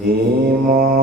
শ্ৰীমন্ত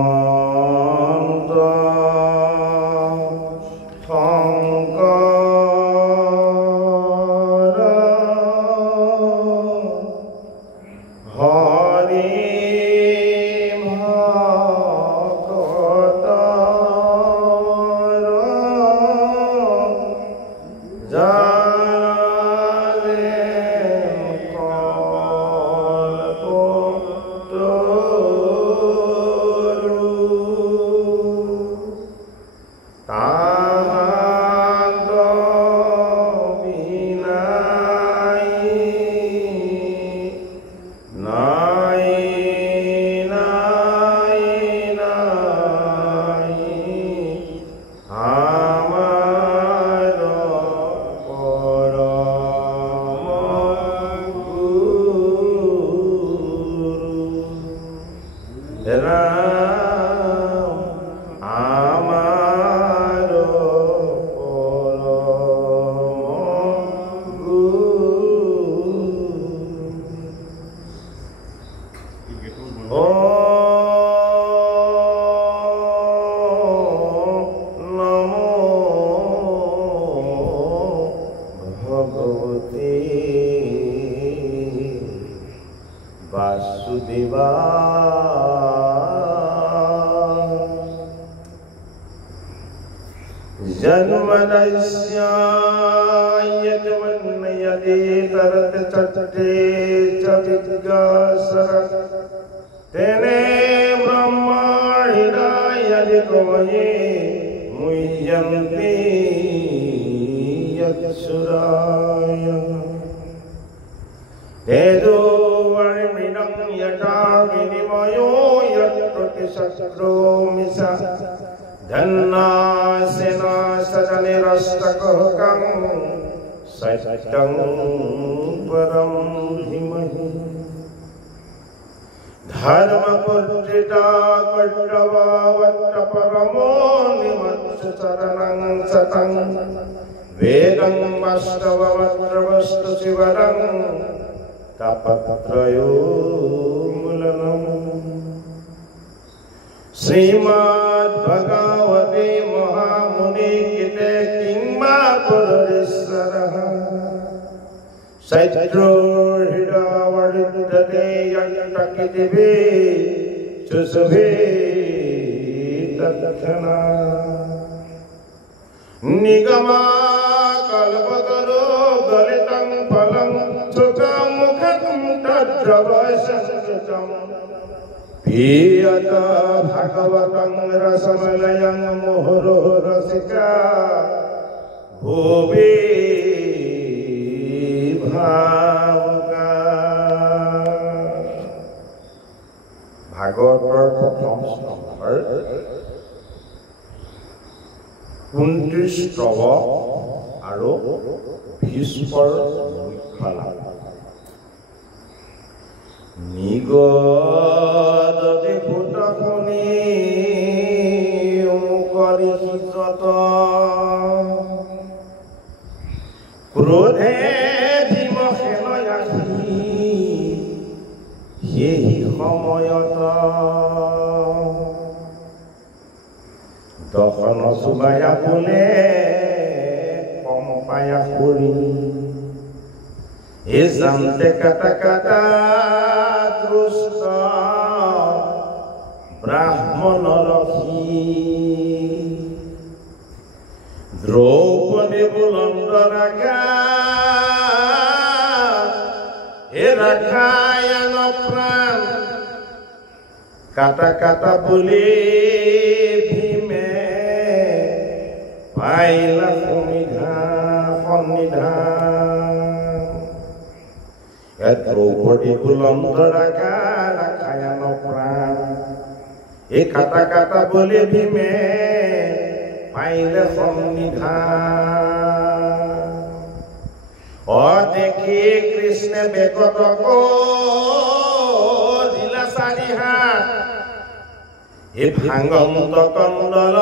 ভাঙন্ত কন্দল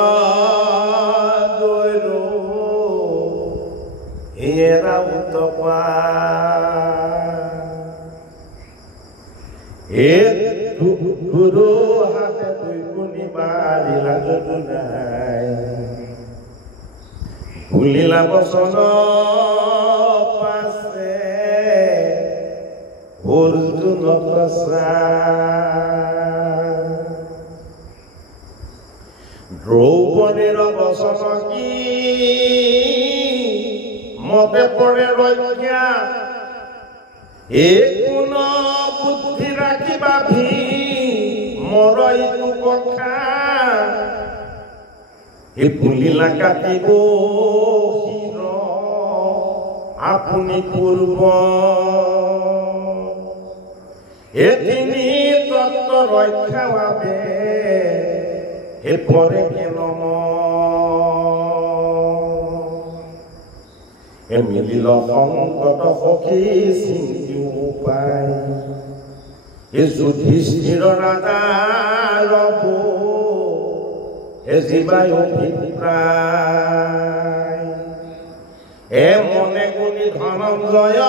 দৈৰু হিয়েৰা উতপা গুৰু হাতে তুই শুনিবাৰি লাজতো নাই ভুলিলা বচন পাছে অৰ্জুন কছা দ্ৰৌপদীৰ বচন কি মতে পৰে ৰক্ষা কোন বুদ্ধি ৰাখিবা ভি মোৰ এইটো কথা ভুলিলা কাটিব শিৰ আপুনি পূৰ্ব তিনি তত্ত্ব ৰক্ষা বাবে পৰে কেন মিলিল সংকট সখী চিন্তি উপায় যুধিষ্ঠিৰ ৰাজা ৰব জীৱাই অভিপ্ৰায় মনে গুণি ধনঞ্জয়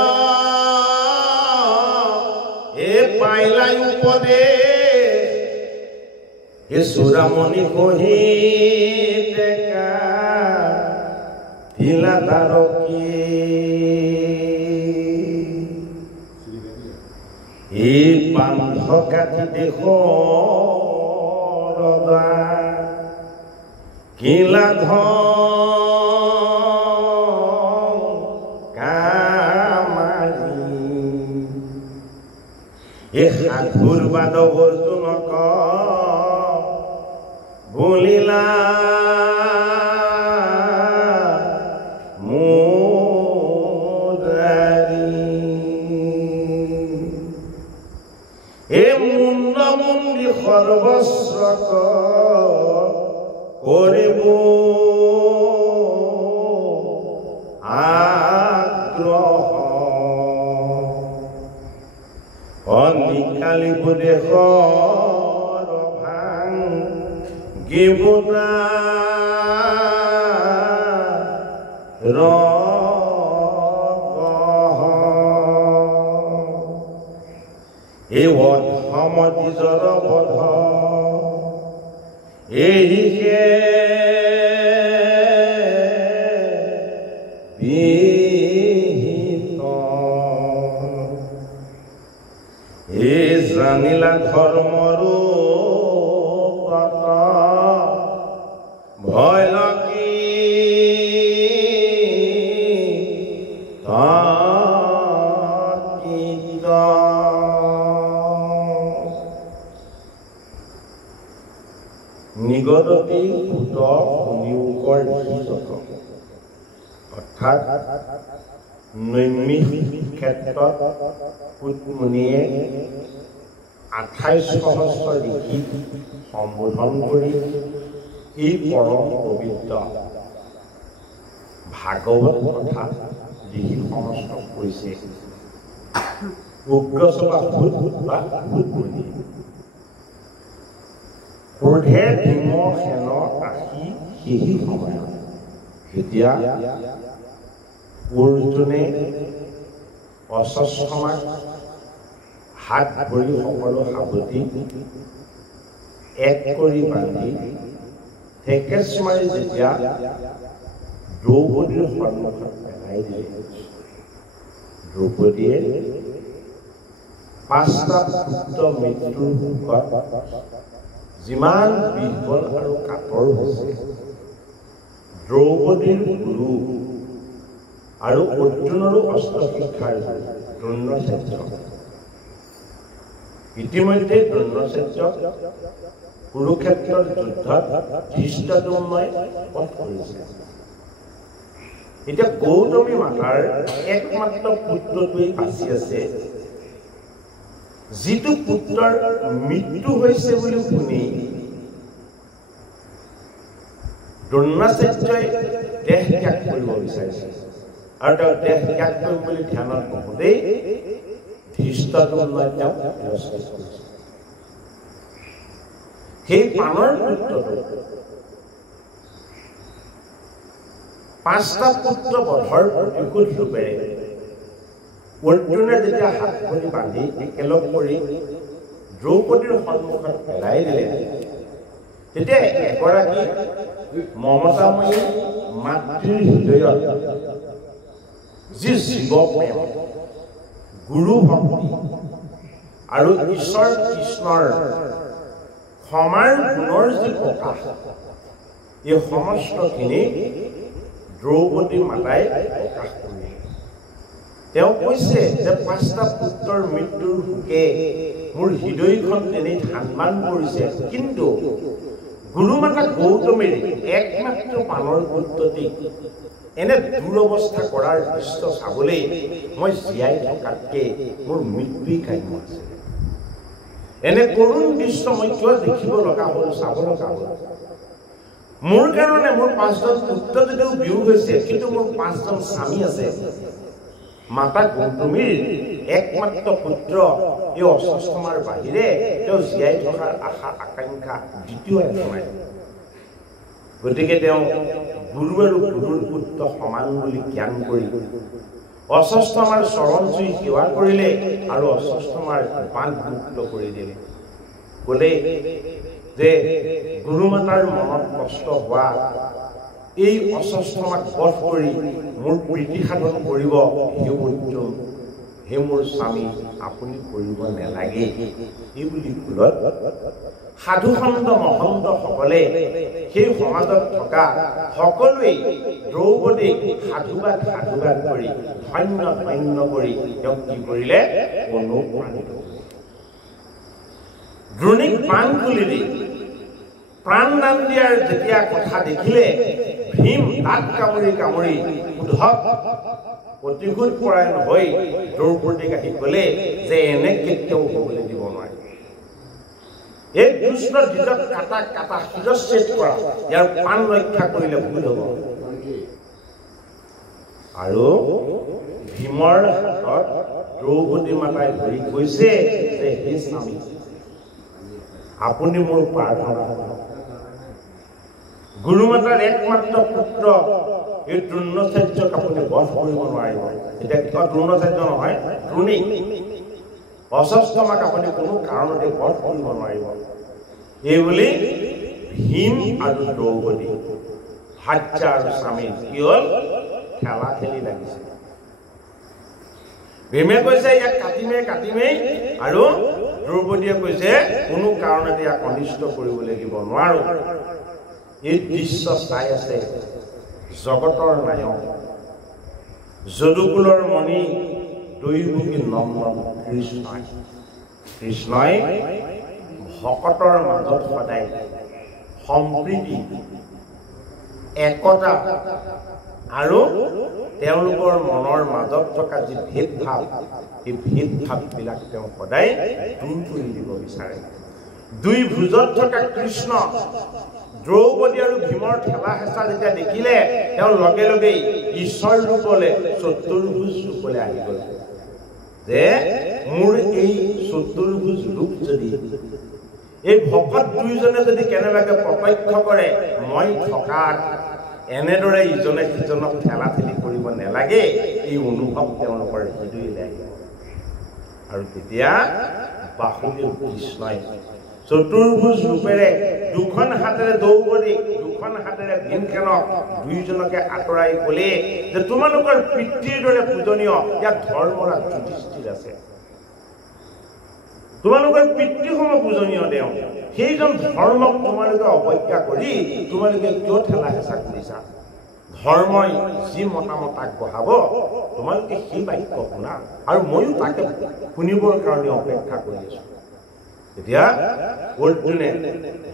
পাইলাই উপদেশ চূড়ামণি কহি ডেকা দিলা তাৰকী বান্ধ কাটি দেশ ৰজা কিলা কামাৰি সাধুৰ বাদ অৰ্জুনক বলিলা মুণ্ড মুণ্ডি সৰ্বস্বক কৰিব আগ্ৰহ নিকালিব দেশৰ ভাং গিবনা সমতিজৰ বধ এইহে বিহিত জানিলা ধৰ্মৰো ভয় লাগি নিগদতি ভূত শুনিওকৰ লিখিত অৰ্থাৎ নৈমিষ ক্ষেত্ৰত পুতমুনিয়ে 28 সহস্ৰ লিখি সম্বোধন কৰি এই পৰম পবিত্ৰ ভাগৱত কথা লিখি সমস্ত কৰিছে উগ্ৰসভা বা পুতমুনি ক্ৰোধে ভীম সেন আহি সেই সময়ত যেতিয়া অৰ্জুনে অশ্বত্থামাক হাত ভৰি সকলো সাৱটি এক কৰি বান্ধি ঠেকেচ মাৰি যেতিয়া দ্ৰৌপদীৰ সন্মুখত পেলাই দিলে দ্ৰৌপদীয়ে 5টা পুত্ৰ মৃত্যুৰ মুখত যিমান বিহ্বল আৰু কাতৰ হৈছে দ্ৰৌপদীৰ গুৰু আৰু অৰ্জুনৰো অস্ত্ৰ শিক্ষাৰ দ্ৰোণাচাৰ্য ইতিমধ্যে দ্ৰোণাচাৰ্য কুৰুক্ষেত্ৰৰ যুদ্ধত ধৃষ্টদ্যুম্নই বধ কৰিছে এতিয়া গৌতমী মাতাৰ একমাত্ৰ পুত্ৰটোৱেই বাচি আছে যিটো পুত্ৰৰ মৃত্যু হৈছে বুলি শুনি দ্ৰোণাচাৰ্যই দেহ ত্যাগ কৰিব বিচাৰিছে আৰু তেওঁ দেহ ত্যাগ কৰিম বুলি ধ্যানত বহুতেই ধৃষ্টদ্যুম্নই তেওঁক তিৰস্কাৰ কৰিছে সেই প্ৰাণৰ পুত্ৰটো 5টা পুত্ৰ বধৰ প্ৰতিশোধ ৰূপে অৰ্জুনে যেতিয়া হাত ভৰি বান্ধি একেলগ কৰি দ্ৰৌপদীৰ সন্মুখত পেলাই দিলে তেতিয়া এগৰাকী মমতাময়ী মাতৃৰ হৃদয়ত যি জীৱ প্ৰেম গুৰু ভক্তি আৰু ঈশ্বৰ কৃষ্ণৰ ক্ষমাৰ গুণৰ যি প্ৰকাশ এই সমস্তখিনি দ্ৰৌপদী মাতাই প্ৰকাশ কৰিলে তেওঁ কৈছে যে 5টা পুত্ৰৰ মৃত্যুৰ শোকে মোৰ হৃদয়খন তেনেই ধান কৰিছে কিন্তু গুৰুমাতা গৌতমীৰ একমাত্ৰ পানৰ পুত্ৰটি এনে দুৰৱস্থা কৰাৰ দৃশ্য চাবলৈ মই জীয়াই থকাতকে মোৰ মৃত্যুই কাম্য আছে এনে কৰুণ দৃশ্য মই কিয় দেখিব লগা হ'ল চাব লগা হ'ল মোৰ কাৰণে মোৰ 5জন পুত্ৰ যদিও বিয়োগ হৈছে কিন্তু মোৰ 5জন স্বামী আছে মাতা গৌতমীৰ একমাত্ৰ পুত্ৰ এই অশ্বত্থামাৰ বাহিৰে তেওঁ জীয়াই থকাৰ আশা আকাংক্ষা দ্বিতীয় এজন নাই গতিকে তেওঁ গুৰু আৰু গুৰুৰ পুত্ৰ সমান বুলি জ্ঞান কৰি অশ্বত্থামাৰ চৰণ চুই সেৱা কৰিলে আৰু অশ্বত্থামাৰ বান্ধ মুক্ত কৰি দিলে ক'লে যে গুৰুমাতাৰ মনত কষ্ট হোৱা এই অশ্বত্থামাক বধ কৰি মোৰ প্ৰীতি সাধন কৰিব হে মোৰ স্বামী আপুনি কৰিব নালাগে এই বুলি কুলত সাধুসন্ত মহন্তসকলে সেই সমাজত থকা সকলোৱে দ্ৰৌপদীক সাধুবাদ কৰি ধন্য কৰি তেওঁক কি কৰিলে অনুপ্ৰাণিত দ্ৰোণীক প্ৰাণ খুলি দি প্ৰাণ দান দিয়াৰ যেতিয়া কথা দেখিলে ভীম দাঁত কামুৰি উদ্ধৱ প্ৰতিশোধ পৰায়ণ হৈ দ্ৰৌপদীক আহি ক'লে যে এনে কেতিয়াও হ'বলৈ দিব নোৱাৰে এই দুষ্ট দ্বিজক কাটা শিৰচ্ছেদ কৰা ইয়াৰ প্ৰাণ ৰক্ষা কৰিলে ভুল হ'ব আৰু ভীমৰ হাতত দ্ৰৌপদী মাতাই ধৰি কৈছে যে হে স্বামী আপুনি মোৰ প্ৰাৰ্থনা গুৰুমাতাৰ একমাত্ৰ পুত্ৰ এই দ্ৰোণাচাৰ্যক আপুনি বধ কৰিব নোৱাৰিব এতিয়া দ্ৰোণাচাৰ্য নহয় দ্ৰোণী অশ্বত্থামাক আপুনি কোনো কাৰণতে বধ কৰিব নোৱাৰিব এই বুলি ভীম আৰু দ্ৰৌপদী ভাৰ্যা আৰু স্বামী কি হ'ল খেলা খেলি লাগিছে ভীমে কৈছে ইয়াক কাটিমেই আৰু দ্ৰৌপদীয়ে কৈছে কোনো কাৰণতে ইয়াক অনিষ্ট কৰিবলৈ দিব নোৱাৰো এই দৃশ্য চাই আছে জগতৰ নায়ক যদুকুলৰ মণি দৈবকী নন্দন কৃষ্ণই ভকতৰ মাজত সদায় সম্প্ৰীতি একতা আৰু তেওঁলোকৰ মনৰ মাজত থকা যি ভেদভাৱ এই ভেদভাৱবিলাক তেওঁ সদায় দূৰ কৰি দিব বিচাৰে দুই ভুজত থকা কৃষ্ণ দ্ৰৌপদী আৰু ভীমৰ ঠেলা হেঁচা যেতিয়া দেখিলে তেওঁ লগে লগেই ঈশ্বৰ ৰূপলৈ চতুৰ্ভুজ ৰূপলৈ আহি গ'ল যে মোৰ এই চতুৰ্ভুজ ৰূপ যদি এই ভকত দুইজনে যদি কেনেবাকৈ প্ৰত্যক্ষ কৰে মই থকাত এনেদৰে ইজনে সিজনক ঠেলা ঠেলি কৰিব নালাগে এই অনুভৱ তেওঁলোকৰ হৃদয়লৈ আহিব আৰু তেতিয়া বাসুদেৱ কৃষ্ণই চতুৰ্ভুজ ৰূপেৰে দুখন হাতেৰে দ্ৰৌপদীক দুখন হাতেৰে ভীমসেনক দুইজনকে আঁতৰাই ক'লে যে তোমালোকৰ পিতৃৰ দৰে পূজনীয় ইয়াত ধৰ্মৰাজ যুধিষ্ঠিৰ আছে তোমালোকৰ পিতৃসম পূজনীয় তেওঁ সেইজন ধৰ্মক তোমালোকে অৱজ্ঞা কৰি তোমালোকে কিয় ঠেলা হেঁচা কৰিছা ধৰ্মই যি মতামত আগবঢ়াব তোমালোকে সেই বাক্য শুনা আৰু ময়ো তাকে শুনিবৰ কাৰণে অপেক্ষা কৰি আছো এতিয়া অৰ্জুনে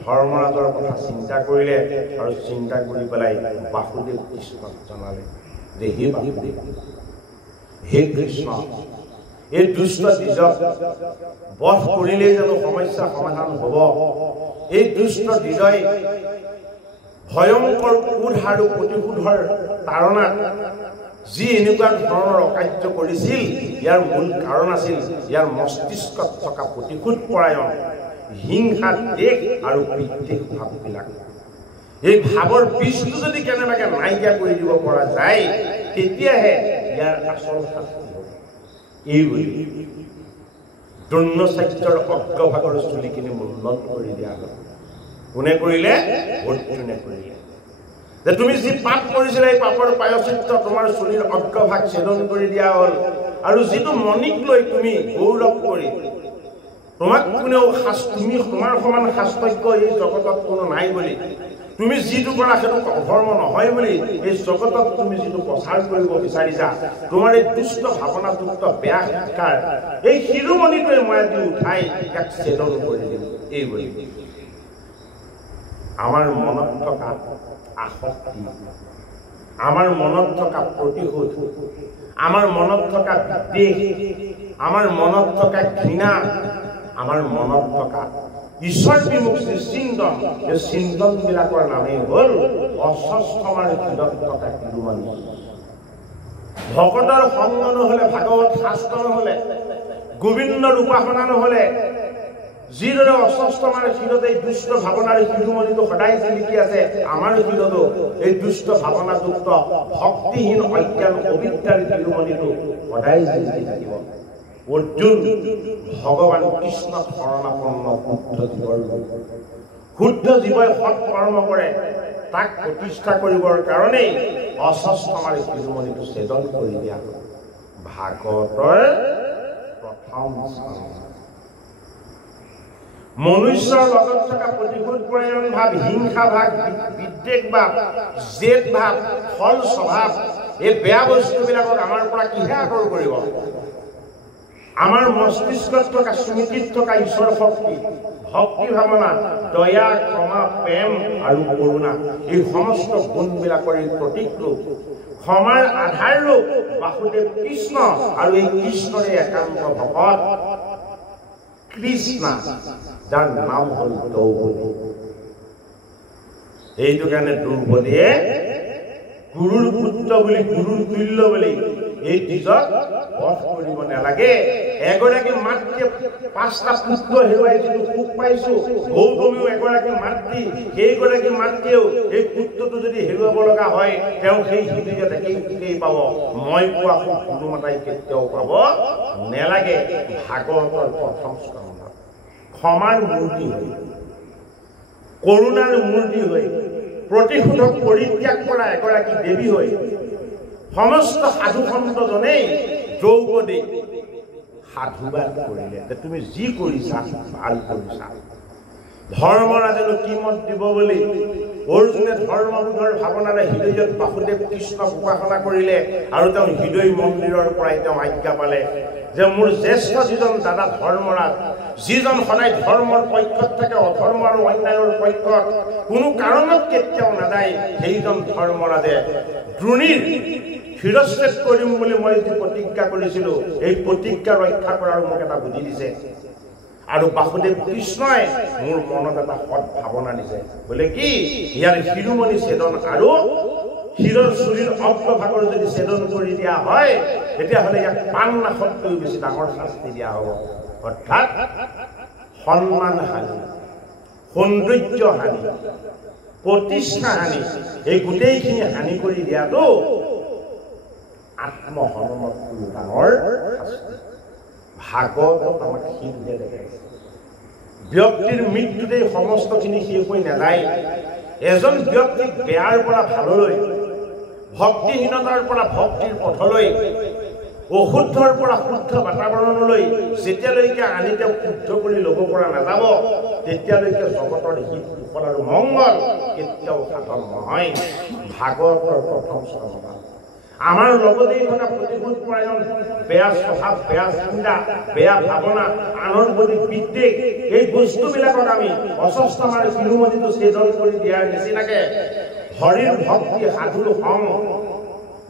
ধৰ্মৰাজৰ কথা চিন্তা কৰিলে আৰু চিন্তা কৰি পেলাই বাসুদেৱ কৃষ্ণক জনালে যে হে বাসুদেৱ হে কৃষ্ণ এই দুষ্ট দ্বিজক বধ কৰিলেই জানো সমস্যা সমাধান হ'ব এই দুষ্ট দ্বিজই ভয়ংকৰ ক্ৰোধ আৰু প্ৰতিশোধৰ তাৰণাত যি এনেকুৱা ধৰণৰ অকাৰ্য কৰিছিল ইয়াৰ মূল কাৰণ আছিল ইয়াৰ মস্তিষ্কত থকা প্ৰতিশোধ পৰায়ণ হিংসা দেশ আৰু বিদ্বেষ ভাৱবিলাক এই ভাৱৰ বীজটো যদি কেনেবাকৈ নাইকিয়া কৰি দিব পৰা যায় তেতিয়াহে ইয়াৰ আচল শাস্তি হ'ব এই বুলি দ্ৰোণাচাৰ্যৰ অগ্ৰভাগৰ চুলিখিনি মুণ্ডন কৰি দিয়া হ'ল কোনে কৰিলে অৰ্জুনে কৰিলে যে তুমি যি পাপ কৰিছিলা এই পাপৰ প্ৰায়শ্চিত্ত তোমাৰ চুলিৰ অগ্ৰভাগ ছেদন কৰি দিয়া হ'ল আৰু যিটো মণিক লৈ তুমি গৌৰৱ কৰি তোমাক কোনেও তুমি তোমাৰ সমান শাস্ত্ৰজ্ঞ এই জগতত কোনো নাই বুলি তুমি যিটো কৰা সেইটো অধৰ্ম নহয় বুলি এই জগতত তুমি যিটো প্ৰচাৰ কৰিব বিচাৰিছা তোমাৰ এই দুষ্ট ভাৱনাযুক্ত বেয়া শিক্ষাৰ এই শিৰোমণিটোৱে মই আজি উঠাই ইয়াক ছেদন কৰি দিম এই বুলি আমাৰ মনত থকা আসক্তি আমাৰ মনত থকা প্ৰতিশোধ আমাৰ মনত থকা বিদ্বেষ আমাৰ মনত থকা ঘৃণা আমাৰ মনত থকা ঈশ্বৰ বিমুখী চিন্তন এই চিন্তনবিলাকৰ নামেই হ'ল অস্বস্থমাৰ হৃদয়ত থকা শিৰোমণি ভকতৰ সংগ নহ'লে ভাগৱত শাস্ত্ৰ নহ'লে গোবিন্দৰ উপাসনা নহ'লে যিদৰে অস্বস্থমাৰ হৃদয়ত এই দুষ্ট ভাৱনাৰ শিৰোমণিটো সদায় জিলিকি আছে আমাৰ হৃদয়তো এই দুষ্ট ভাৱনাযুক্ত ভক্তিহীন অজ্ঞান অবিদ্যাৰ শিৰোমণিটো সদায় জিলিকি থাকিব অৰ্জুন ভগৱান কৃষ্ণক শৰণাপন্ন শুদ্ধ জীৱই সৎ কৰ্ম কৰে তাক প্ৰতিষ্ঠা কৰিবৰ কাৰণেই অস্বস্থমাৰ শিৰোমণিটো ছেদন কৰি দিয়া ভাগৱতৰ প্ৰথম মনুষ্যৰ লগত থকা প্ৰতিশোধ পৰায়ণ ভাৱ হিংসা ভাৱ বিদ্বেষ ভাৱ জেদ ভাৱ ফল স্বভাৱ এই বেয়া বস্তুবিলাকক আমাৰ পৰা কিহে আঁতৰ কৰিব আমাৰ মস্তিষ্কত থকা স্মৃতিত থকা ঈশ্বৰ শক্তি ভক্তি ভাৱনা দয়া ক্ষমা প্ৰেম আৰু কৰুণা এই সমস্ত গুণবিলাকৰ এই প্ৰতীক ৰূপ ক্ষমাৰ আধাৰ ৰূপ বাসুদেৱ কৃষ্ণ আৰু এই কৃষ্ণৰে একান্ত ভকত কৃষ্ণ যাৰ নাম হ'ল দ্ৰৌপদী এইটো কাৰণে দ্ৰৌপদীয়ে গুৰুৰ পুত্ৰ বুলি গুৰুৰ তুল্য বুলি এই নিজক বধ কৰিব নালাগে এগৰাকী মাতৃয়ে 5টা পুত্ৰ হেৰুৱাই যিটো সুখ পাইছো গৌতমীও এগৰাকী মাতৃ সেইগৰাকী মাতৃয়েও এই পুত্ৰটো যদি হেৰুৱাব লগা হয় তেওঁ সেই হৃদয়ত একেই পাব মই কোৱা সুখ গুৰু মাতাই কেতিয়াও পাব নালাগে ভাগৱতৰ প্ৰথম স্কন্ধ ক্ষমাৰ মূৰ্তি হৈ কৰুণাৰ মূৰ্তি হৈ প্ৰতিশোধক পৰিত্যাগ কৰা এগৰাকী দেৱী হৈ সমস্ত সাধু সন্তজনেই দ্ৰৌপদী সাধুবাদ কৰিলে যে তুমি যি কৰিছা ভাল কৰিছা ধৰ্মৰাজেনো কি মত দিব বুলি অৰ্জুনে ধৰ্মবোধৰ ভাৱনাৰে হৃদয়ত বাসুদেৱ কৃষ্ণক উপাসনা কৰিলে আৰু তেওঁ হৃদয় মন্দিৰৰ পৰাই তেওঁ আজ্ঞা পালে যে মোৰ জ্যেষ্ঠ যিজন দাদা ধৰ্মৰাজ যিজন সদায় ধৰ্মৰ পক্ষত থাকে অধৰ্ম আৰু অন্যায়ৰ পক্ষত কোনো কাৰণত কেতিয়াও নাযায় সেইজন ধৰ্মৰাজে দ্ৰোণীৰ শিৰচ্ছেদ কৰিম বুলি মই যি প্ৰতিজ্ঞা কৰিছিলো এই প্ৰতিজ্ঞা ৰক্ষা কৰাৰ মোক এটা বুদ্ধি দিছে আৰু বাসুদেৱ কৃষ্ণই মোৰ মনত এটা সৎ ভাৱনা দিছে বোলে কি ইয়াৰ শিৰোমণি ছেদন আৰু শিৰৰ চুলিৰ অগ্ৰভাগৰ যদি ছেদন কৰি দিয়া হয় তেতিয়াহ'লে ইয়াক প্ৰাণনাশতকৈ বেছি ডাঙৰ শাস্তি দিয়া হ'ব অৰ্থাৎ সন্মান হানি সৌন্দৰ্য হানি প্ৰতিষ্ঠা হানি এই গোটেইখিনি হানি কৰি দিয়াটো আত্মহননতকৈ ডাঙৰ শাস্তি ভাগৱতত আমাক শিক্ষা দেখাইছে ব্যক্তিৰ মৃত্যুতেই সমস্তখিনি শেষ হৈ নাযায় এজন ব্যক্তিক বেয়াৰ পৰা ভাললৈ ভক্তিহীনতাৰ পৰা ভক্তিৰ পথলৈ অশুদ্ধৰ পৰা শুদ্ধ বাতাবৰণলৈ যেতিয়ালৈকে আনি তেওঁক শুদ্ধ কৰি ল'ব পৰা নাযাব তেতিয়ালৈকে জগতৰ হিত কুশল আৰু মংগল কেতিয়াও সাধন নহয় ভাগৱতৰ প্ৰথম স্কন্ধ আমাৰ লগতেই থকা প্ৰতিশোধ পৰায়ণ বেয়া স্বভাৱ বেয়া চিন্তা বেয়া ভাৱনা আনৰ প্ৰতি বিদ্বেষ এই বস্তুবিলাকক আমি অস্বস্থমাৰ শিৰোমণিটো ছেদন কৰি দিয়াৰ নিচিনাকে হৰিৰ ভক্তি সাধুৰ সং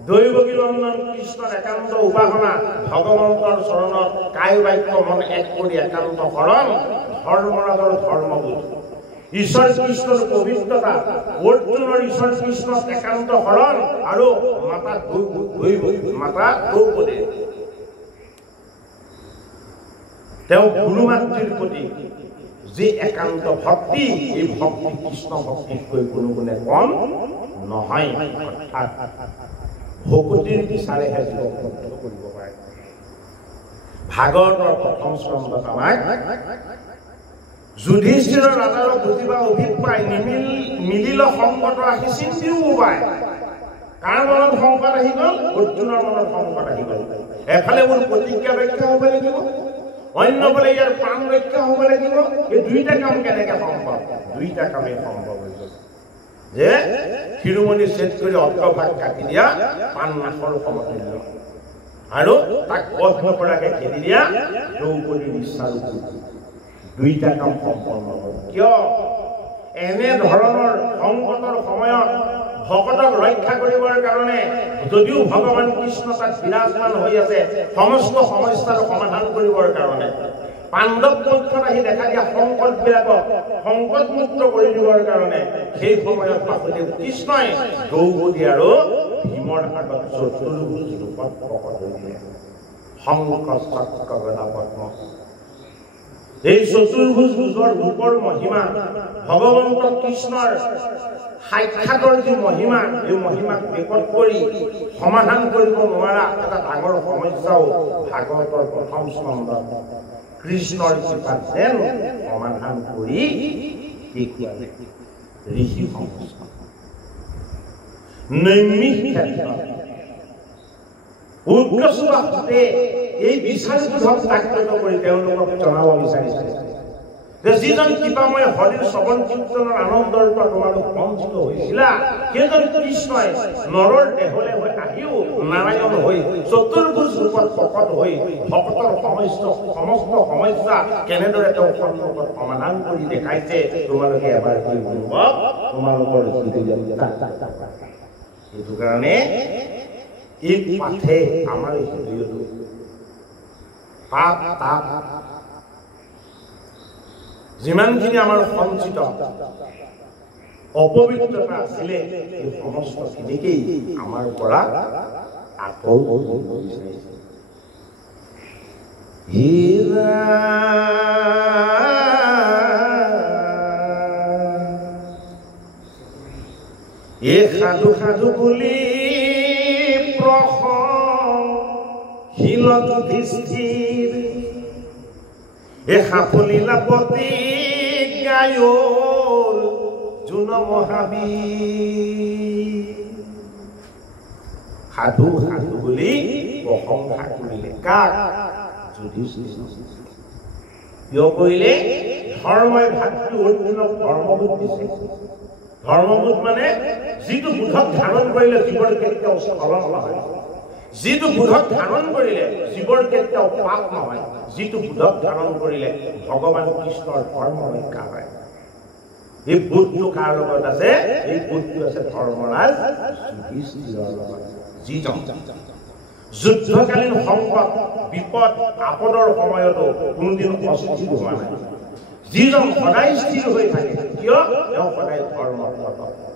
দৈৱকী নন্দন কৃষ্ণৰ একান্ত উপাসনা ভগৱন্তৰ চৰণত কায় বাক্য মন এক কৰি একান্ত শৰণ ধৰ্মৰাজৰ ধৰ্মবোধ ঈশ্বৰ কৃষ্ণৰ পবিত্ৰতা অৰ্জুনৰ ঈশ্বৰ কৃষ্ণৰ একান্ত শৰণ আৰু মাতা দ্ৰৌপদী তেওঁ গুৰু মাতৃৰ প্ৰতি যি একান্ত ভক্তি এই ভক্তি কৃষ্ণ ভক্তিতকৈ কোনো গুণে কম নহয় অৰ্থাৎ ভকতিৰ বিচাৰেহে জীৱক মুক্ত কৰিব পাৰে ভাগৱতৰ প্ৰথম স্কন্ধত আমাক যুধিষ্ঠিৰৰ ৰাজাৰ বুজিবা অভিপ্ৰায় মিলিল সংকট আহি চিন্তিও উপায় কাৰ মনত সংকট আহি গ'ল অৰ্জুনৰ মনত সংকট আহি গ'ল এফালে মোৰ প্ৰতিজ্ঞা ৰক্ষা হ'ব লাগিব অন্যফালে ইয়াৰ প্ৰাণ ৰক্ষা হ'ব লাগিব এই দুইটা কাম কেনেকৈ সম্ভৱ দুইটা কামেই সম্ভৱ হৈ গ'ল যে শিৰোমণি ছেদ কৰি অগ্ৰভাগ কাটি দিয়া পাণ নাকৰ সমতুল্য আৰু তাক বধ নকৰাকৈ খেদি দিয়া দ্ৰৌপদীৰ ইচ্ছাৰ দুইটা কাম সম্পন্ন হ'ল কিয় এনে ধৰণৰ সংকটৰ সময়ত ভকতক ৰক্ষা কৰিবৰ কাৰণে যদিও ভগৱান কৃষ্ণ তাত বিৰাজমান হৈ আছে সমস্ত সমস্যাৰ সমাধান কৰিবৰ কাৰণে পাণ্ডৱ পক্ষত আহি দেখা দিয়া সংকটবিলাকক সংকটমুক্ত কৰি দিবৰ কাৰণে সেই সময়ত বাসুদেৱ কৃষ্ণই দ্ৰৌপদী আৰু ভীমৰ আগত চতুৰ্ভুজ ৰূপত প্ৰকট হৈ দিলে শংখ চক্ৰ গদা পদ্ম এই চতুৰ্ভুজ ৰূপৰ মহিমা ভগৱন্ত কৃষ্ণৰ সাক্ষাতৰ যি মহিমা এই মহিমাক বিকট কৰি সমাধান কৰিব নোৱাৰা এটা ডাঙৰ সমস্যাও ভাগৱতৰ প্ৰথম স্কন্ধত কৃষ্ণৰ কৃপাত যেন সমাধান কৰি দেখুৱালে ঋষি সমস্যা নৈমিষ ক্ষেত্ৰত উগ্ৰসুবাসুতে এই বিচাৰবোধক জাগ্ৰত কৰি তেওঁলোকক জনাব বিচাৰিছে যে যিজন কৃপাময় হৰিৰ শ্ৰৱণ কীৰ্তনৰ আনন্দৰ পৰা তোমালোক বঞ্চিত হৈছিলা সেইজন কৃষ্ণই নৰৰ দেহলৈ হৈ আহিও নাৰায়ণ হৈ চতুৰ্ভুজ ৰূপত প্ৰকট হৈ ভকতৰ সমস্ত সমস্যা কেনেদৰে তেওঁ সন্মুখত সমাধান কৰি দেখাইছে তোমালোকে এবাৰ কি অনুভৱ তোমালোকৰ সেইটো কাৰণে এই পাঠে আমাৰ হৃদয়টো পাপ তাপ যিমানখিনি আমাৰ সঞ্চিত অপবিত্ৰতা আছিলে এই সমস্তখিনিকেই আমাৰ পৰা আঁতৰ কৰিব বিচাৰিছে এই সাধু সাধু বুলি শিল যুধিষ্ঠিৰ এ সাফলীলাপতি গায়ল জুন মহাবীৰ সাধু সাধু বুলি প্ৰশংসা কৰিলে কাক যুধিষ্ঠিৰ কিয় কৰিলে ধৰ্মই ভাতৃ অৰ্জুনক ধৰ্মবোধ দিছে ধৰ্মবোধ মানে যিটো বোধক ধাৰণ কৰিলে জীৱৰ কেতিয়াও স্খলন নহয় যিটো বোধক ধাৰণ কৰিলে জীৱৰ কেতিয়াও পাপ নহয় যিটো বোধক ধাৰণ কৰিলে ভগৱান কৃষ্ণৰ ধৰ্ম ৰক্ষা হয় এই বোধটো কাৰ লগত আছে এই বোধটো আছে ধৰ্মৰাজ যুধিষ্ঠিৰৰ লগত যিজন যুদ্ধকালীন সংকট বিপদ আপদৰ সময়তো কোনোদিন অস্থিৰ হোৱা নাই যিজন সদায় স্থিৰ হৈ থাকে কিয় তেওঁ সদায় ধৰ্মৰ পথত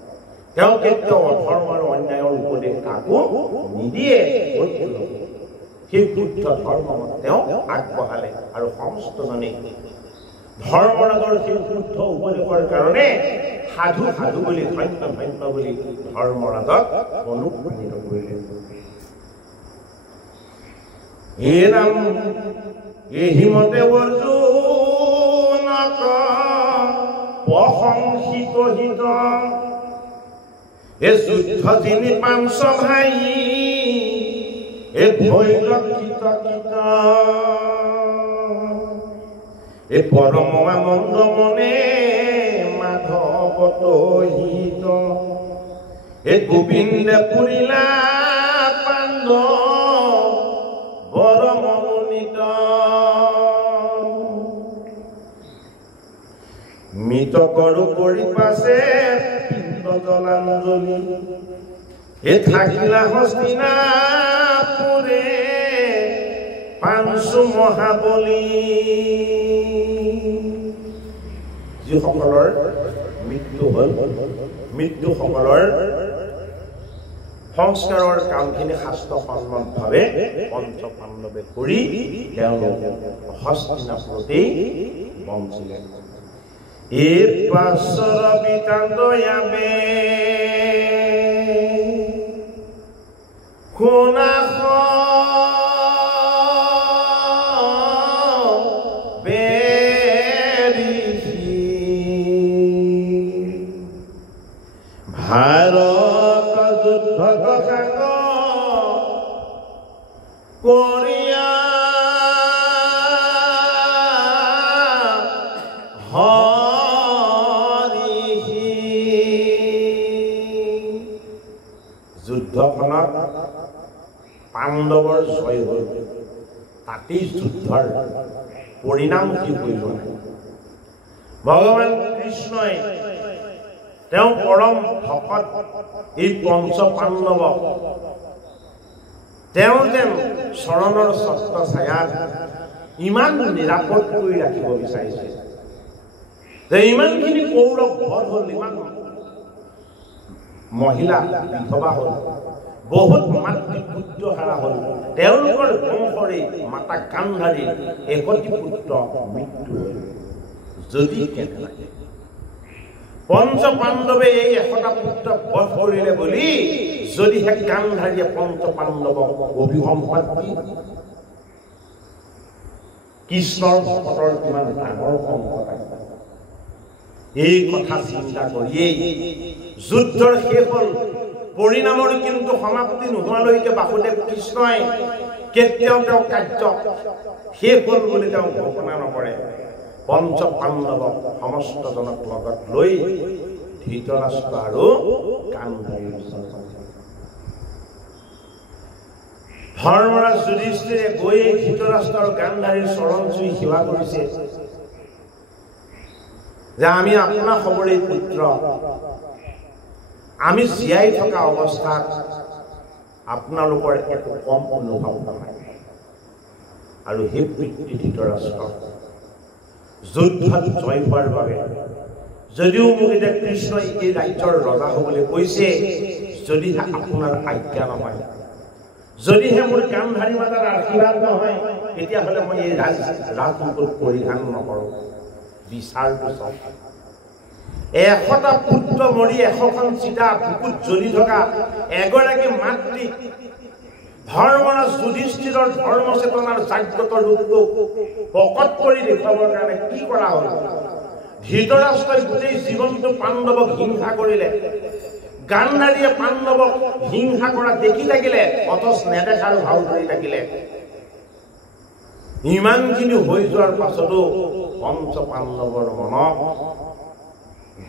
তেওঁ কেতিয়াও অধৰ্ম আৰু অন্যায়ৰ উপদেশ কাকো নিদিয়ে সেই শুদ্ধ ধৰ্মমত তেওঁ আগবঢ়ালে আৰু সমস্তজনে ধৰ্মৰাজৰ সেই শুদ্ধ উপদেশৰ কাৰণে সাধু সাধু বুলি ধন্য ধন্য বুলি ধৰ্মৰাজক অনুপ্ৰাণিত কৰিলে হে ৰাম এহিমতে অৰ্জুনক প্ৰশংসিত হিত এ যুদ্ধ যিনি পাঞ্চ ভাই এ ভৈৰক্ষিত কীত এ পৰম আনন্দ মনে মাধৱত হিত এ গোবিন্দে পুৰিলা পাণ্ড বৰ মনোনীত মৃত কৰো কৰি পাছে জলাঞ্জলি এ থাকিলা হস্তিনাপুৰে পাঞ্চু মহাবলী যিসকলৰ মৃত্যু হ'ল মৃত্যুসকলৰ সংস্কাৰৰ কামখিনি শাস্ত্ৰসন্মতভাৱে পঞ্চ পাণ্ডৱে কৰি তেওঁলোক হস্তিনাপুৰতেই বঞ্চিলে এ পাশৰ বিতান্দয়াবে শুনা ভাৰত যুদ্ধ সাঙ্গ কৰিয়া হৰিহি যুদ্ধখনত পাণ্ডৱৰ জয় হ'ল তাতেই যুদ্ধৰ পৰিণাম কি হইল ভগৱান কৃষ্ণই তেওঁ পৰম ভকত এই পঞ্চ পাণ্ডৱ তেওঁ যেন চৰণৰ ছত্ৰ ছায়াত ইমান নিৰাপদ কৰি ৰাখিব বিচাৰিছে যে ইমানখিনি কৌৰৱ বধ হ'ল ইমান মহিলা বিধৱা হ'ল বহুত মাতৃ পুত্ৰ হাৰা হ'ল তেওঁলোকৰ বংশৰে মাতা গান্ধাৰীৰ 61 পুত্ৰ মৃত্যু হ'ল যদি কেনেবাকে পঞ্চ পাণ্ডৱে এই 100টা পুত্ৰ বধ কৰিলে বুলি যদিহে গান্ধাৰীয়ে পঞ্চ পাণ্ডৱক অভিসম্পাত দি কৃষ্ণৰ ভকতৰ কিমান ডাঙৰ সংকট এই কথা চিন্তা কৰিয়েই যুদ্ধৰ শেষ হ'ল পৰিণামৰ কিন্তু সমাপ্তি নোহোৱালৈকে বাসুদেৱ কৃষ্ণই কেতিয়াও তেওঁ কাৰ্য শেষ হ'ল বুলি তেওঁ ঘোষণা নকৰে পঞ্চ পাণ্ডৱক সমস্তজনক লগত লৈ ধৃতৰাষ্ট্ৰ আৰু গান্ধাৰীৰ ধৰ্মৰাজ যুধিষ্ঠিৰে গৈ ধৃতৰাষ্ট্ৰ আৰু গান্ধাৰীৰ চৰণ চুই সেৱা কৰিছে যে আমি আপোনাৰ খবৰে পুত্ৰ আমি জীয়াই থকা অৱস্থাত আপোনালোকৰ একো কম অনুভৱ নহয় আৰু হে পিতৃ ধৃতৰাষ্ট্ৰ যুদ্ধত জয় হোৱাৰ বাবে যদিও মোক এতিয়া কৃষ্ণই এই ৰাজ্যৰ ৰজা হ'বলৈ কৈছে যদিহে আপোনাৰ আজ্ঞা নহয় যদিহে মোৰ গান্ধাৰী মাতাৰ আশীৰ্বাদ নহয় তেতিয়াহ'লে মই এই ৰাজমুকুট পৰিধান নকৰোঁ বিচাৰটো চাওক 100টা পুত্ৰ মৰি 100খন চিতা বুকুত জ্বলি থকা এগৰাকী মাতৃ ধৰ্মৰাজ যুধিষ্ঠিৰৰ ধৰ্ম চেতনাৰ জাগ্ৰত ৰূপটো প্ৰকট কৰি দেখুৱাবৰ কাৰণে কি কৰা হ'ল ধৃতৰাষ্ট্ৰই গোটেই জীৱনটো পাণ্ডৱক হিংসা কৰিলে গান্ধাৰীয়ে পাণ্ডৱক হিংসা কৰা দেখি থাকিলে অথচ নেদেখাৰ ভাও ধৰি থাকিলে ইমানখিনি হৈ যোৱাৰ পাছতো পঞ্চ পাণ্ডৱৰ মনত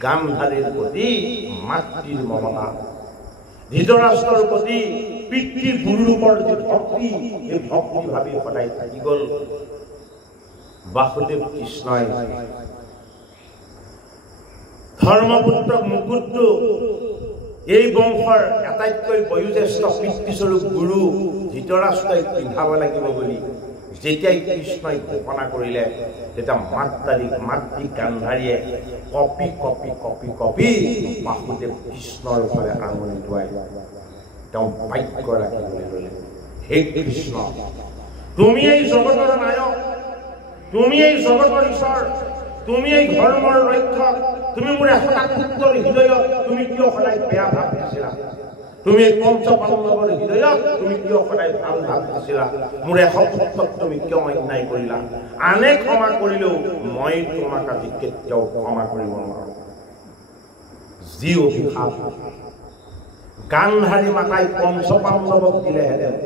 গান্ধাৰীৰ প্ৰতি মাতৃৰ মমতা ধৃতৰাষ্ট্ৰৰ প্ৰতি পিতৃ গুৰুৰূপৰ যি ভক্তি এই ভক্তি ভাবি সদায় থাকি গ'ল বাসুদেৱ কৃষ্ণই ধৰ্মপুত্ৰক মুকুটটো এই বংশৰ আটাইতকৈ বয়োজ্যেষ্ঠ পিতৃস্বৰূপ গুৰু ধৃতৰাষ্ট্ৰই পিন্ধাব লাগিব বুলি যেতিয়াই কৃষ্ণই ঘোষণা কৰিলে তেতিয়া মাতৃ গান্ধাৰীয়ে কপি কপি কপি কপি বাসুদেৱ কৃষ্ণৰ ফালে আঙুলি ধুৱাই তেওঁ বাক্য ৰাখিবলৈ ল'লে হে কৃষ্ণ তুমি এই জগতৰ নায়ক তুমি এই জগতৰ ঈশ্বৰ তুমি এই ধৰ্মৰ ৰক্ষক তুমি মোৰ 100টা পুত্ৰৰ হৃদয়ত তুমি কিয় সদায় বেয়া ভাৱ দিছিলা তুমি পঞ্চ পাণ্ডৱৰ হৃদয়ত তুমি কিয় সদায় ভাল ভাৱ দিছিলা মোৰ 100 পুত্ৰক তুমি কিয় অন্যায় কৰিলা আনে ক্ষমা কৰিলেও মই তোমাক আজি কেতিয়াও ক্ষমা কৰিব নোৱাৰো যি অভিশাপ গান্ধাৰী মাতাই পঞ্চ পাণ্ডৱক দিলেহেঁতেন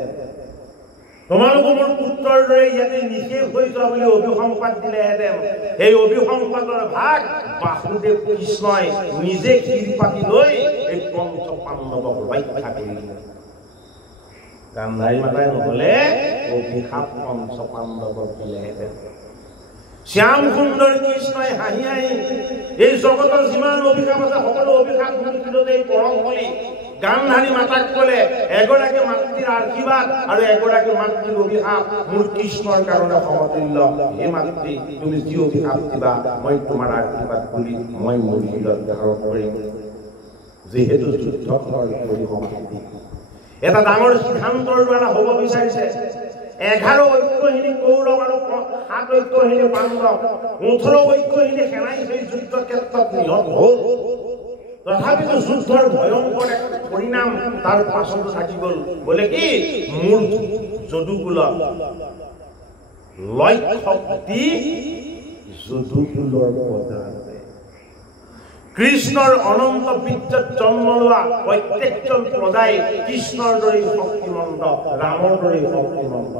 তোমালোক মোৰ পুত্ৰৰ দৰে ইয়াতে নিষেধ হৈ যোৱা বুলি অভিসম্পাত দিলেহেঁতেন এই অভিসম্পাতৰ ভাগ বাসুদেৱ কৃষ্ণই নিজে শিৰ পাতি লৈ এই পঞ্চ পাণ্ডৱক ৰক্ষা কৰিলে গান্ধাৰী মাতাই নহ'লে অভিশাপ পঞ্চ পাণ্ডৱক দিলেহেঁতেন শ্যাম সুন্দৰ কৃষ্ণই হাঁহি হাঁহি এই জগতৰ যিমান অভিশাপ আছে সকলো অভিশাপ এই পৰম বুলি গান্ধাৰী মাতাক ক'লে এগৰাকী মাতৃৰ আশীৰ্বাদ আৰু এগৰাকী মাতৃৰ অভিশাপ মোৰ কৃষ্ণৰ কাৰণে সমতুল্য হে মাতৃ তুমি যি অভিশাপ দিবা মই তোমাৰ আশীৰ্বাদ বুলি মই মোৰ হৃদয়ত ধাৰণ কৰিম যিহেতু যুদ্ধখনৰ সমাপ্তি এটা ডাঙৰ সিদ্ধান্তৰ দ্বাৰা হ'ব বিচাৰিছে 11 ঐক্যহীন কৌৰৱ আৰু 7 ঐক্যহীন পাণ্ডৱ 18 ঐক্যহীন সেনাই সেই যুদ্ধ ক্ষেত্ৰত নিহত হ'ল তথাপিতো যুদ্ধৰ ভয়ংকৰ এক পৰিণাম তাৰ পাছত থাকি গ'ল বোলে কি মোৰ যদুকুলত লক্ষ্য শক্তি যদুকুলৰ পদাতে কৃষ্ণৰ অনন্ত বিদ্যাত জন্ম লোৱা প্ৰত্যেকজন প্ৰজাই কৃষ্ণৰ দৰে শক্তিমন্ত, ৰামৰ দৰে শক্তিমন্ত।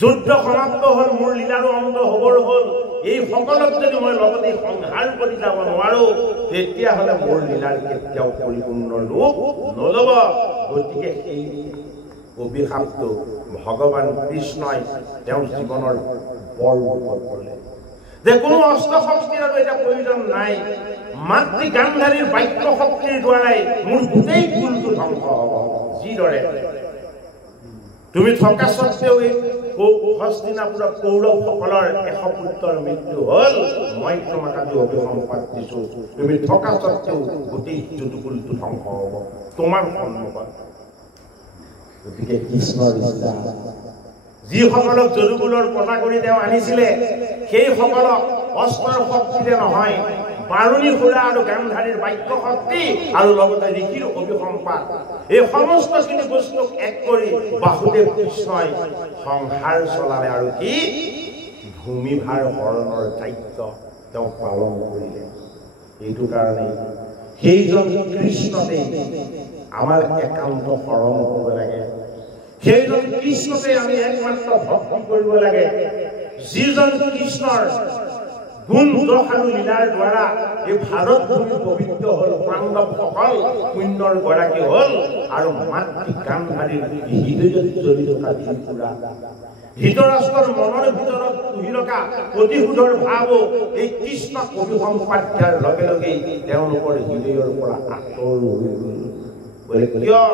যুদ্ধ সমাপ্ত হ'ল, মোৰ লীলাৰো অন্ত হ'বৰ হ'ল। এই সকলক যদি মই লগতে সংহাৰ কৰি যাব নোৱাৰো, তেতিয়াহ'লে মোৰ লীলাৰ কেতিয়াও পৰিপূৰ্ণ ৰূপ নল'ব। গতিকে এই অভিশাপটো ভগৱান কৃষ্ণই তেওঁৰ জীৱনৰ বৰ ৰূপত কৰিলে যে কোনো অস্ত্ৰ শক্তিৰ আৰু এতিয়া প্ৰয়োজন নাই। মাতৃ গান্ধাৰীৰ বাক্য শক্তিৰ দ্বাৰাই মোৰ গোটেই কুলটো ধ্বংস হ'ব। যিদৰে তুমি থকা স্বত্বেও হস্তিনাপুৰৰ কৌৰৱসকলৰ 100 পুত্ৰৰ মৃত্যু হ'ল, মই তোমাক আজি অভিসম্পাত দিছো। তুমি থকা স্বত্বেও গোটেই যদুকুলটো ধ্বংস হ'ব তোমাৰ সন্মুখত। গতিকে কৃষ্ণৰ ইচ্ছা যিসকলক যদুকুলৰ পতা কৰি তেওঁ আনিছিলে, সেইসকলক অস্ত্ৰৰ শক্তিৰে নহয়, বাৰুণী সুৰা আৰু গান্ধাৰীৰ বাক্য শক্তি আৰু লগতে ঋষিৰ অভিসম্পাত, এই সমস্তখিনি বস্তুক এক কৰি বাসুদেৱ কৃষ্ণই সংসাৰ চলালে আৰু কি ভূমিভাৰ হৰণৰ দায়িত্ব তেওঁ পালন কৰিলে। এইটো কাৰণে সেইজন কৃষ্ণতে আমাৰ একান্ত শৰণ হ'ব লাগে। সেইজন কৃষ্ণতে আমি একমাত্ৰ ভক্তি কৰিব লাগে। যিজন কৃষ্ণৰ গুণ দোষ আৰু লীলাৰ দ্বাৰা এই ভাৰত ভূমি পবিত্ৰ হ'ল, পাণ্ডৱসকল পুণ্যৰ গৰাকী হ'ল, আৰু মাতৃ গান্ধাৰীৰ হৃদয়ত জ্বলি থকা ত্ৰিপুৰা, ধৃতৰাষ্ট্ৰৰ মনৰ ভিতৰত পুহি ৰখা প্ৰতিশোধৰ ভাৱো এই কৃষ্ণক অভিসম্পাত দিয়াৰ লগে লগেই তেওঁলোকৰ হৃদয়ৰ পৰা আঁতৰ হৈ গ'ল। কিয়?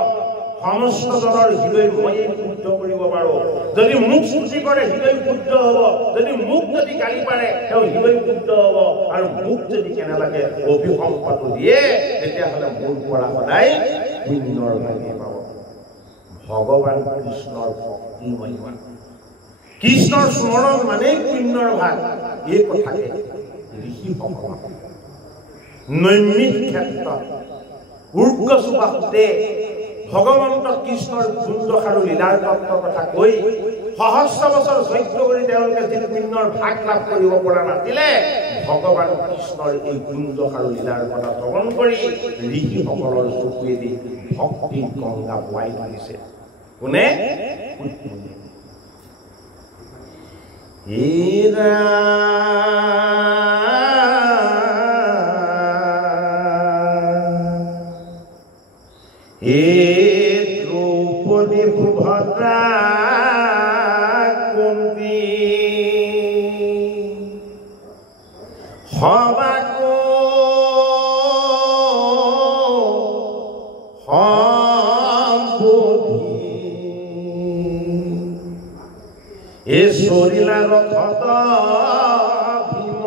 সমস্ত জনৰ হৃদয় ময়েই শুদ্ধ কৰিব পাৰোঁ। যদি মোক স্তুতি কৰে হৃদয় শুদ্ধ হ'ব, যদি মোক যদি গালি পাৰে তেওঁ হৃদয় শুদ্ধ হ'ব, আৰু মোক যদি কেনেবাকে অভিসম্পাতো দিয়ে তেতিয়াহ'লে মোৰ পৰা সদায় পুণ্যৰ ভাগে পাব। ভগৱান কৃষ্ণৰ ভক্তি মহিমা, কৃষ্ণৰ স্মৰণ মানেই পুণ্যৰ ভাগ। এই কথাকে ঋষিসকল নৈমিষ ক্ষেত্ৰত উৰ্গচুবাসুতে ভগৱন্ত কৃষ্ণৰ গুণ দোষ আৰু লীলাৰ তত্ত্বৰ কথা কৈ সহস্ৰ বছৰ যজ্ঞ কৰি তেওঁলোকে যি পুণ্যৰ ভাগ লাভ কৰিব পৰা নাছিলে, ভগৱান কৃষ্ণৰ এই গুণ দোষ আৰু লীলাৰ কথা শ্ৰৱণ কৰি ঋষিসকলৰ চকুৱেদি ভক্তিৰ গংগা বোৱাই তুলিছে। কোনে? দ্ৰৌপদী সুভদ্ৰা কুন্তি সবাকো সম্বোধি এ চৰিলা ৰথত ভীম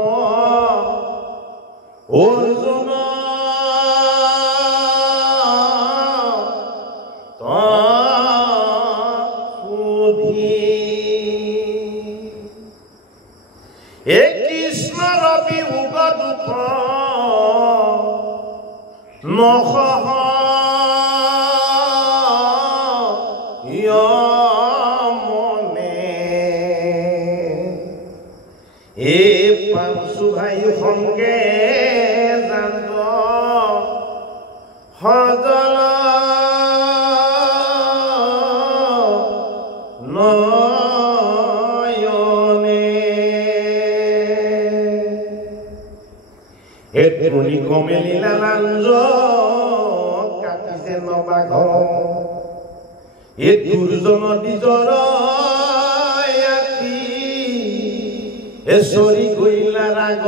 অৰ্জুন হে কৃষ্ণ ৰবি উগ দুখ নসহ মনে এ পাঞ্চু ভাই সংগে জান্ত সজল এমনি কমেলিলা লাঞ্জ কাটিছে নবাঘ এ দুৰ্জন দিজৰ আখি এ চৰি গৈলা ৰাগ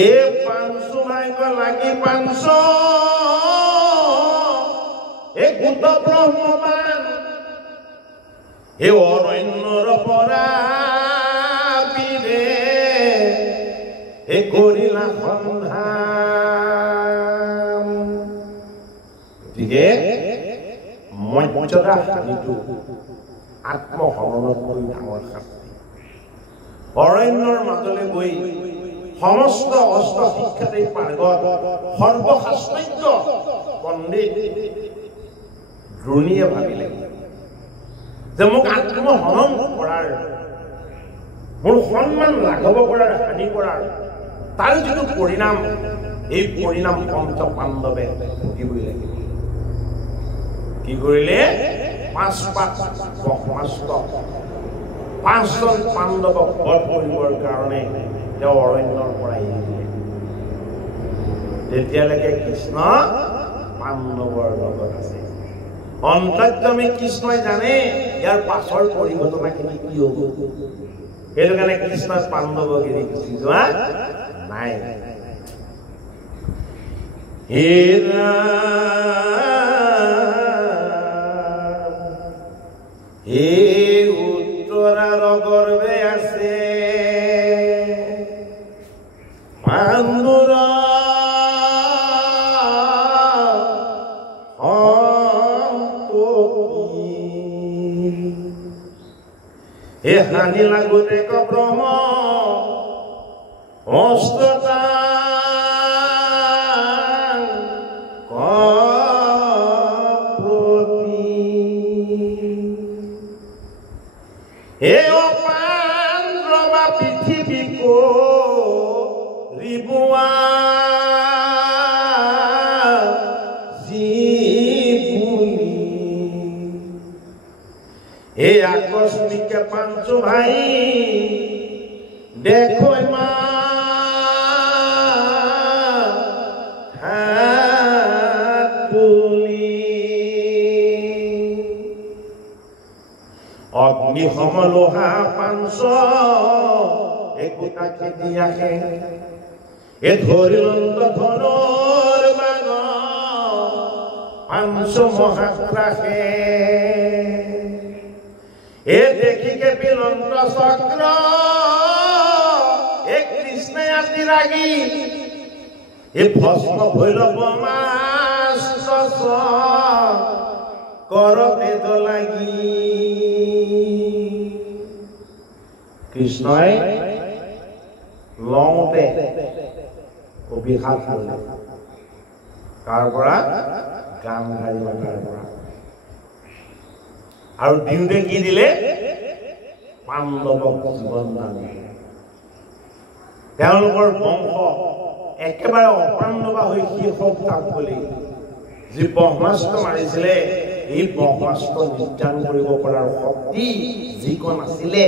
এ পাঞ্চু ভাইক লাগি পাঞ্চ এ গোট ব্ৰহ্মবান এ অৰণ্যৰ পৰা কৰিলা সন্ধান। গতিকে মৰ্যাদা হানিটো আত্মহৰণতকৈ ডাঙৰ শাস্তি। অৰণ্যৰ মাজলৈ গৈ সমস্ত অস্ত্ৰ শিক্ষাতেই পাৰ্গত সৰ্বশাস্ত্ৰজ্ঞ পণ্ডিত দ্ৰোণীয়ে ভাবিলে যে মোক আত্মহনন কৰাৰ মোৰ সন্মান লাঘৱ কৰাৰ হানি কৰাৰ তাৰ যিটো পৰিণাম এই পৰিণাম পঞ্চ পাণ্ডৱে ভুগিবই লাগিব কি কৰিলে 5 পাক ব্ৰহ্মাস্ত্ৰ 5জন পাণ্ডৱক বধ কৰিবৰ কাৰণে তেওঁ অৰণ্যৰ পৰা এৰি দিলে তেতিয়ালৈকে কৃষ্ণ পাণ্ডৱৰ লগত আছে অন্তৰ্যামী কৃষ্ণই জানে ইয়াৰ পাছৰ পৰিঘটনাখিনি কি হ'ব সেইটো কাৰণে কৃষ্ণই পাণ্ডৱক এৰি গুচি যোৱা নাই উত্তৰাৰ গৰ্ভে আছে পাণ্ডুৰ এ হানি লাগোতে ব্ৰহ্ম অস্ত্ৰতা হে অপান্দ্ৰ বা পৃথিৱীক ৰিবুৱা এই আকস্মিক পাঞ্চু ভাই দেখো মা অগ্নি সমলোহা পাঞ্চ একোটা খেদি আহে এ ধৰিলন্ত ধনৰ মান পাঞ্চ মহাত্ৰাসে এ দেখিকে বিলন্ত চক্ৰ এ কৃষ্ণে আতি ৰাগি এ ভস্ম ভৈৰৱ মাস্ত্ৰ কৰতে লাগি কৃষ্ণই লওঁতে অভিশাপ কৰিলে কাৰ পৰা গান্ধাৰী মাতাৰ পৰা আৰু দিওঁতে কি দিলে পাণ্ডৱক জীৱন দান তেওঁলোকৰ বংশ একেবাৰে অপাণ্ডৱা হৈ শেষ হওক বুলি যি ব্ৰহ্মাস্ত্ৰ মাৰিছিলে এই ব্ৰহ্মাস্ত্ৰ নিৰ্যাণ কৰিব পৰাৰ শক্তি যিকণ আছিলে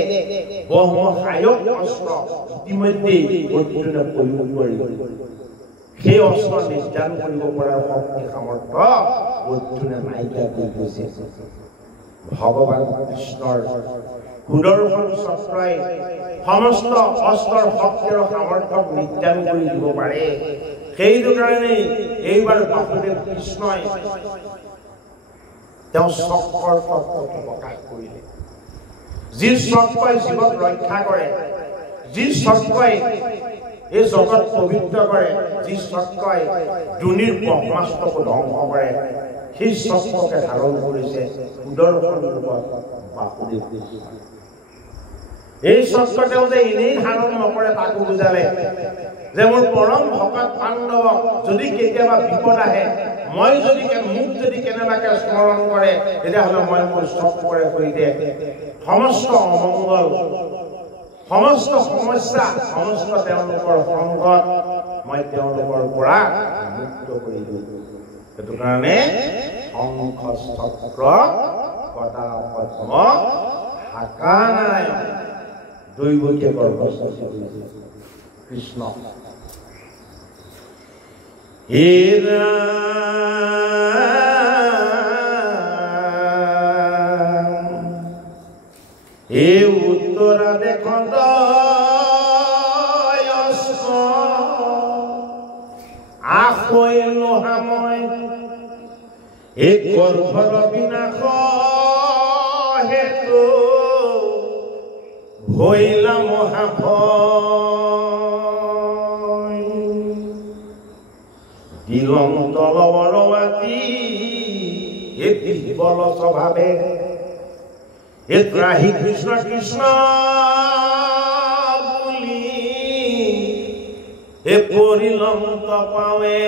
ব্ৰহ্মহায়ক অস্ত্ৰ ইতিমধ্যে অৰ্জুনে প্ৰয়োগ কৰি সেই অস্ত্ৰ নিৰ্যাণ কৰিব পৰাৰ শক্তি সামৰ্থ্য অৰ্জুনে নাইকিয়া কৰি গৈছে ভগৱান কৃষ্ণৰ সুদৰ্শন চক্ৰই সমস্ত অস্ত্ৰৰ শক্তি আৰু সামৰ্থ্যক নিৰ্যাণ কৰি দিব পাৰে সেইটো কাৰণে এইবাৰ বাসুদেৱ কৃষ্ণই তেওঁ চক্ৰৰ তত্ত্বটো প্ৰকাশ কৰিলে যি চক্ৰই জীৱক ৰক্ষা কৰে যি চক্ৰই এই জগত পবিত্ৰ কৰে যি চক্ৰই দুনিৰ ব্ৰহ্মাস্ত্ৰক ধ্বংস কৰে সেই চক্ৰকে ধাৰণ কৰিছে সুদৰ্শন ৰূপত বাসুদেৱ এই চক্ৰ তেওঁ যে এনেই ধাৰণ নকৰে তাকো বুজালে যে মোৰ পৰম ভকত পাণ্ডৱক যদি কেতিয়াবা বিপদ আহে মই যদি মোক যদি কেনেবাকে স্মৰণ কৰে তেতিয়াহ'লে মই মোৰ চক্ৰৰে সৈতে সমস্ত অমংগল সমস্ত সমস্যা সমস্ত তেওঁলোকৰ সংকট মই তেওঁলোকৰ পৰা মুক্ত কৰি দিওঁ সেইটো কাৰণে শংখ চক্ৰ গদা পদ্ম হাকা নাৰায়ণ দৈৱকীয়ে গৰ্ভস্থ কৃষ্ণ এই উত্তৰা দেখন্ত আখৈ লোহাময় এই গৰ্ভৰ বিনাশ হেতু হইলা মহাভয় দিলং তলবৰৱাতি এ বিহ্বল স্বভাৱে এ ত্ৰাহি কৃষ্ণ কৃষ্ণ বুলি এ পৰিলন্ত পাৱে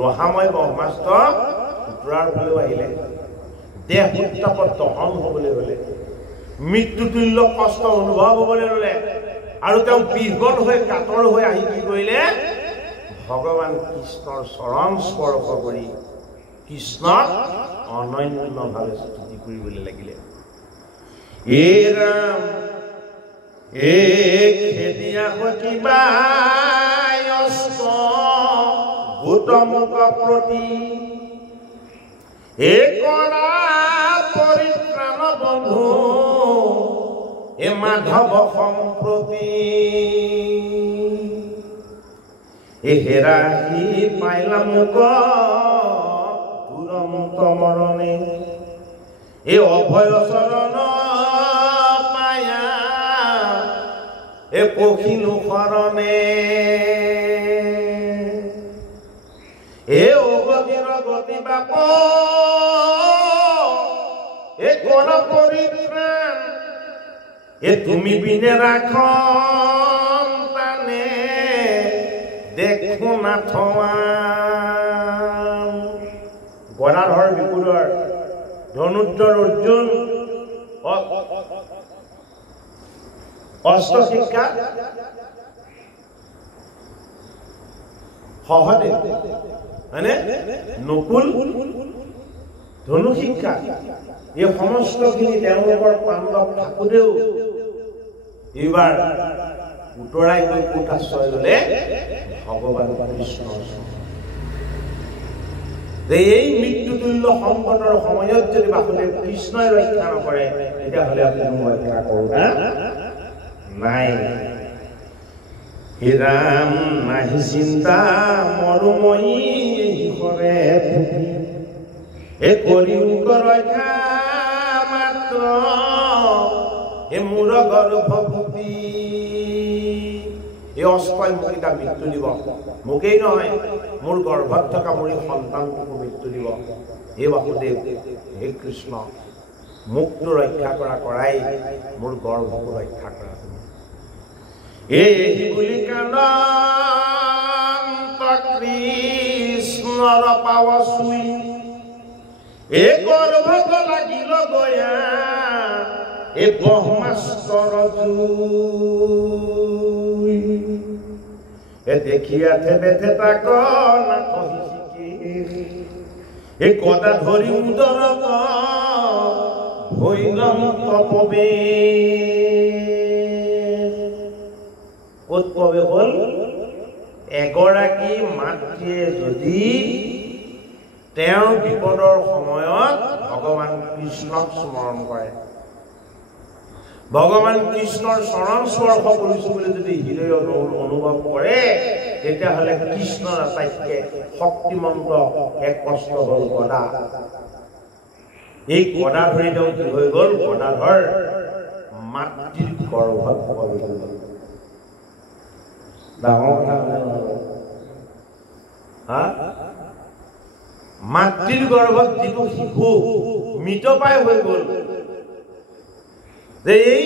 লোহাময় ব্ৰহ্মাস্ত্ৰ উত্তৰাৰ ফালেও আহিলে দেহ উত্তাপত দহন হ'বলৈ হ'লে মৃত্যুতুল্য কষ্ট অনুভৱ হ'বলৈ ল'লে আৰু তেওঁ বিহ্বল হৈ কাতৰ হৈ আহি কি কৰিলে ভগৱান কৃষ্ণৰ চৰণ স্পৰ্শ কৰি কৃষ্ণক অনন্যভাৱে স্তুতি কৰিবলৈ লাগিলে। এ ৰাম এ খেদিয়া কিবা গৌতমক প্ৰতি এ কৰা পৰিত্ৰাণ বন্ধু এ মাধৱ সম্প্ৰতি এ হেৰাহি পাইলা মোক দুৰন্ত মৰণে এ অভয় চৰণ পায়া এ পখিলো শৰণে এ অগতিৰ গতি বাপ এ কোন পৰিত্ৰাণ এ তুমি বিনে ৰাখন তানে দেখো নাথোৱা গদাধৰ বিপুলৰ ধনুৰ্ধৰ অৰ্জুন অস্ত্ৰ শিক্ষা সহদেৱ হয়নে নকুল ধনু শিক্ষা এই সমস্তখিনি তেওঁলোকৰ পাণ্ডৱ থাকোঁতেও এইবাৰ উতৰাই গৈ ক'ত আশ্ৰয় ল'লে ভগৱান কৃষ্ণৰ যে এই মৃত্যুতুল্য সংকটৰ সময়ত যদি বাসুদেৱ কৃষ্ণই ৰক্ষা নকৰে তেতিয়াহ'লে আপুনি ৰক্ষা কৰোঁ না নাই। হে ৰাম নাহি চিন্তা মৰুময়ী হৰে এ কৰিউক ৰক্ষা মাত্ৰ এ মোৰ গৰ্ভৱতী এই অস্পয় মোক এটা মৃত্যু দিব মোকেই নহয় মোৰ গৰ্ভত থকা মোৰ সন্তানটোকো মৃত্যু দিব। হে বাসুদেৱ হে কৃষ্ণ মোকতো ৰক্ষা কৰাই মোৰ গৰ্ভকো ৰক্ষা কৰা এই বুলি কান্ত কৃষ্ণৰ পাৱা চুই এ গৰ্ভত লাগিল গয়া এ ব্ৰহ্মাস্তৰ জুই এ দেখিয়াতে বেথে তাক নাথ এ কটা ধৰি উদৰত হৈলম তপবে উৎপবে হ'ল এগৰাকী মাতৃয়ে যদি তেওঁৰ বিপদৰ সময়ত ভগৱান কৃষ্ণক স্মৰণ কৰে ভগৱান কৃষ্ণৰ চৰণ স্পৰ্শ কৰিছোঁ বুলি যদি হৃদয় অনুভৱ কৰে তেতিয়াহ'লে কৃষ্ণৰ আটাইতকৈ শক্তিমন্ত এক কষ্ট হ'ল গদা। এই গদা ধৰি তেওঁ কি হৈ গ'ল গদাধৰ মাতৃৰ গৰ্ভত পৰি গ'ল। ডাঙৰ কথা মাতৃৰ গৰ্ভত যিটো শিশু মৃতপ্ৰায় হৈ গ'ল যে এই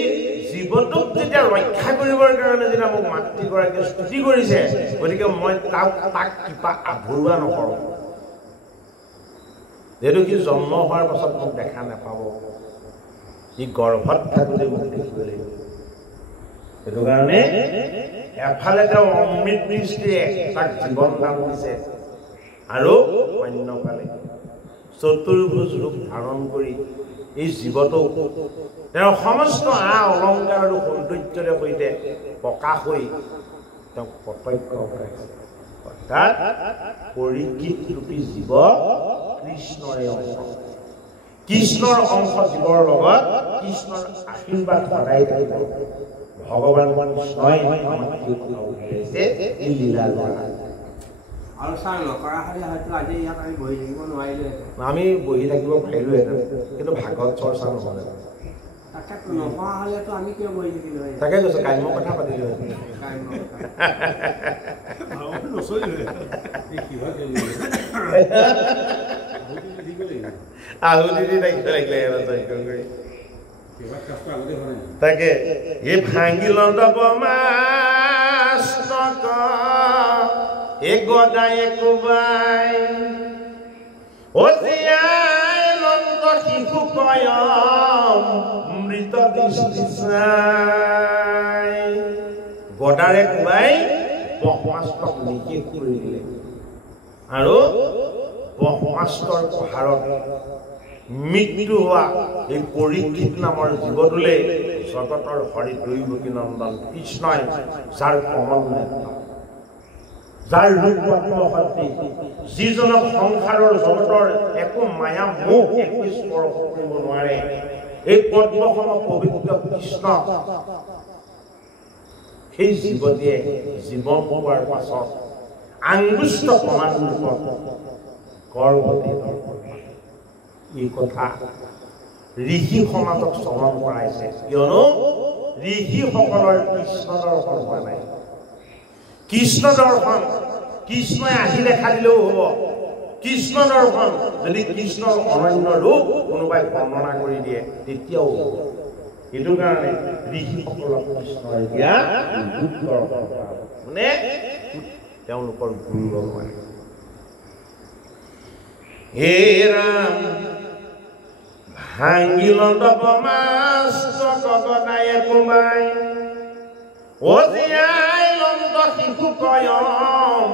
জীৱটোক যেতিয়া ৰক্ষা কৰিবৰ কাৰণে যেতিয়া মোক মাতৃগৰাকীয়ে স্তুতি কৰিছে গতিকে মই তাক কিবা আধৰুৱা নকৰোঁ যিহেতু সি জন্ম হোৱাৰ পাছত মোক দেখা নাপাব ই গৰ্ভত থাকোঁতে মোক দেখিব লাগিব। সেইটো কাৰণে এফালে তেওঁ অমৃত দৃষ্টিয়ে তাক জীৱন দান দিছে আৰু অন্যফালে চতুৰ্ভুজ ৰূপ ধাৰণ কৰি এই জীৱটোক তেওঁৰ সমস্ত অলংকাৰ আৰু সৌন্দৰ্যৰে সৈতে প্ৰকাশ হৈ তেওঁক প্ৰত্যক্ষ কৰে। অৰ্থাৎ পৰীক্ষিত ৰূপী জীৱ কৃষ্ণৰে অংশ কৃষ্ণৰ অংশ জীৱৰ লগত কৃষ্ণৰ আশীৰ্বাদ সদায় থাকিব। ভগৱান কৃষ্ণই লীলা কৰা আৰু চাৰ নকৰা হ'লে হয়তো আজি ইয়াত আমি বহি থাকিব নোৱাৰিলোহেঁতেন আমি বহি থাকিব পাৰিলোহেঁতেন কিন্তু ভাগৱত চৰ্চা নহ'লে তাকে নকৰা হ'লেতো আমি কিয় বহি থাকিলো তাকে কৈছোঁ কাম্য কথা পাতিলোহেঁতেন আহুতি থাকিব লাগিলে তাকে এই ভাঙিল এ গদায়ে কোবাই অজিয়াই নন্দ শিশু কয়ম মৃত দৃষ্টি চাই গদাৰে কোবাই ব্ৰহ্মাস্ত্ৰক নিশেষ কৰি দিলে আৰু ব্ৰহ্মাস্ত্ৰৰ প্ৰহাৰত মৃত্যু হোৱা এই পৰীক্ষিত নামৰ জীৱটোলে জগতৰ হৰি দৈৱকী নন্দন কৃষ্ণই যাৰ কমল নেত্ৰ যাৰ ৰূপত্ৰী যিজনক সংসাৰৰ জগতৰ একো মায়া মোহ একো স্পৰ্শ কৰিব নোৱাৰে এই পদ্মসম পবিত্ৰ কৃষ্ণ সেই জীৱটিয়ে জীৱন পোৱাৰ পাছত আংগুষ্ট প্ৰমাণ ৰূপত গৰ্ভতে এই কথা ঋষি সমাজক শ্ৰৱণ কৰাইছে কিয়নো ঋষিসকলৰ কৃষ্ণ দৰ্শন হোৱা নাই কৃষ্ণ দৰ্শন কৃষ্ণই আহি দেখা দিলেও হ'ব কৃষ্ণ দৰ্শন যদি কৃষ্ণৰ অনন্য ৰূপ কোনোবাই বৰ্ণনা কৰি দিয়ে তেতিয়াও হ'ব সেইটো কাৰণে ঋষিসকলক কৃষ্ণৰ এতিয়া মানে তেওঁলোকৰ গুৰু ভগৱান হে ৰাম ভাঙিল ব্ৰহ্মাস্ত্ৰ গগনায়ে কোবাই অজিয়াই নন্দ শিশু কয়ম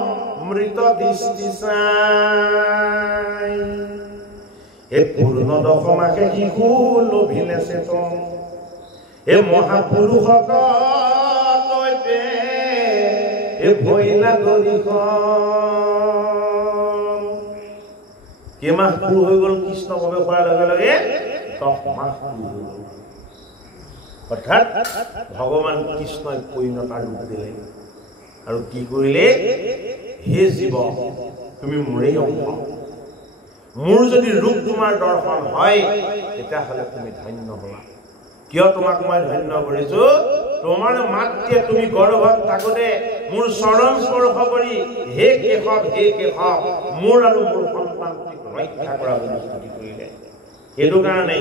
মৃত দৃষ্টি চাই হে পূৰ্ণ দশমাকে শিশু লোভিলে চেতন হে মহাপুৰুষক হে ভৈলা গৰিখন কেইমাহ পুৰ হৈ গ'ল কৃষ্ণ প্ৰৱেশ হোৱাৰ লগে লগে 10 মাহ পুৰ হৈ গ'ল অৰ্থাৎ ভগৱান কৃষ্ণই পৰিণতা ৰূপ দিলে আৰু কি কৰিলে হে জীৱ তুমি মোৰেই অংশ মোৰ যদি ৰূপ তোমাৰ দৰ্শন হয় তেতিয়াহ'লে তুমি ধন্য হ'লা কিয় তোমাক মই ধন্য কৰিছো তোমাৰ মাতৃয়ে তুমি গৰ্ভত থাকোতে মোৰ চৰণ স্পৰ্শ কৰি হে কেশৱ মোৰ আৰু মোৰ সন্তানক ৰক্ষা কৰা বুলি স্তুতি কৰিলে সেইটো কাৰণে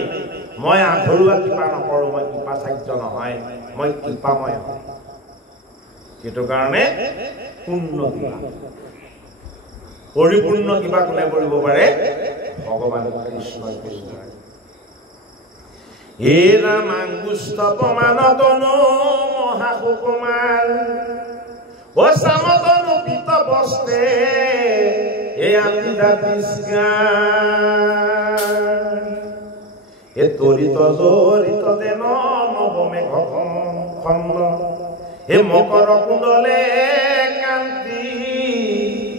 মই আধৰুৱা কৃপা নকৰো মই কৃপাচাৰ্য নহয় মই কৃপাময় হওঁ সেইটো কাৰণে পূৰ্ণ কৃপা পৰিপূৰ্ণ কৃপা কোনে কৰিব পাৰে ভগৱান কৃষ্ণই কৰিব পাৰে হে ৰাম আংগুষ্ট প্ৰমাণতনো মহাসুকুমাৰ বসামতনো পিত বস্তে হে আমিদা তিস্কাৰ হে তৰিত জৰিত দেন নৱমে খণ্ড হে মকৰ কুণ্ডলে কান্তি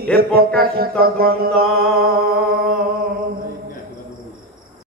হে প্ৰকাশিত গন্ধ